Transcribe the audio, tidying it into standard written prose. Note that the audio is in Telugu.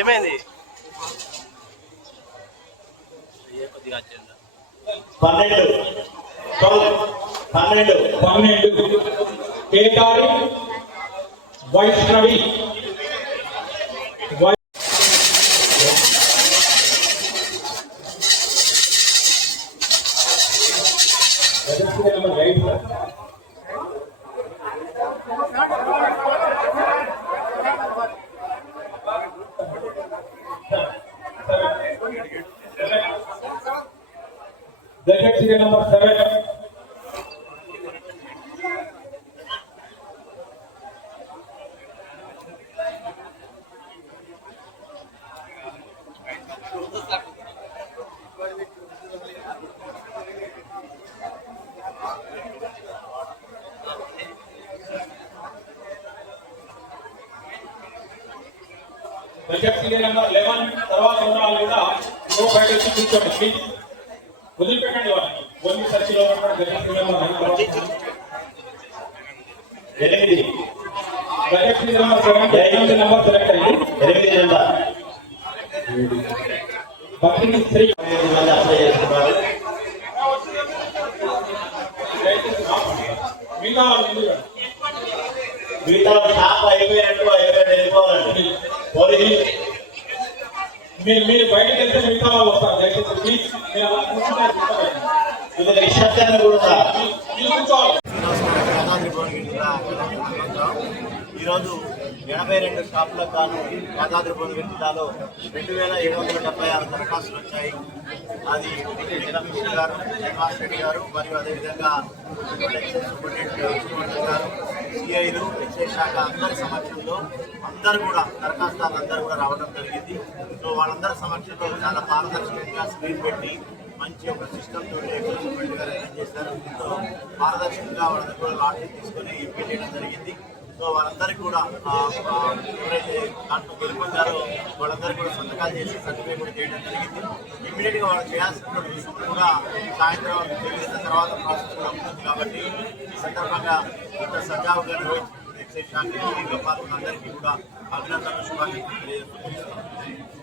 ఏమైంది? 12 కేటారి వైష్ణవి number 7 number 11 తర్వాత ఉన్న వాళ్ళు కూడా నో బయట వచ్చి కూర్చోండి ప్లీజ్ వదిలిపెట్టండి వాళ్ళని ఓన్లీ సర్కిల్ లో నెంబర్ సెలెక్ట్ అయ్యి 8 నెంబర్ భక్తికి శ్రీ అప్లై చేస్తున్నారు. మిగతా షాప్ అయిపోయినట్టు వెళ్ళిపోవాలండి. మీరు బయటకు వెళ్తే మిగతా వాళ్ళు వస్తారు. దయచేసి ప్లీజ్ ఈరోజు 82 షాపులకు గాను యాదాద్రి భువనగిరి జిల్లాలో 2776 దరఖాస్తులు వచ్చాయి. అది డిప్యూటీ కమిషనర్ గారు శ్రీనివాస్ రెడ్డి గారు మరియు అదేవిధంగా సూపరింటెండెంట్ గారు, సిఐలు, ఎక్సైజ్ శాఖ అందరి సమక్షంలో అందరూ కూడా దరఖాస్తుదారులు అందరూ కూడా రావడం జరిగింది. సో వాళ్ళందరి సమక్షంలో చాలా పారదర్శకంగా స్క్రీన్ పెట్టి మంచి ఒక సిస్టమ్ తోటి సూపరింటెండెంట్ గారు అరేంజ్ చేశారు. దీంతో పారదర్శకంగా వాళ్ళందరూ కూడా లాటరీ తీసుకొని ఎంపీ చేయడం జరిగింది. సో వాళ్ళందరికీ కూడా ఎవరైతే దాంట్లో గెలుపొందారో వాళ్ళందరికీ కూడా సంతకాలు చేసి సర్టిఫికేట్ కూడా చేయడం జరిగింది. ఇమ్మీడియట్గా వాళ్ళు చేయాల్సినటువంటి విషయం కూడా సాయంత్రం తెలిసిన తర్వాత ప్రాసెస్ కూడా ఉంటుంది. కాబట్టి ఈ సందర్భంగా ఇంత సజావుగా నిర్వహించినటువంటి ఎక్సైజ్ శాఖ పాల్గొన్న అందరికీ కూడా అభినందనలు, శుభాకాంక్షలు తెలియజేస్తున్నాను.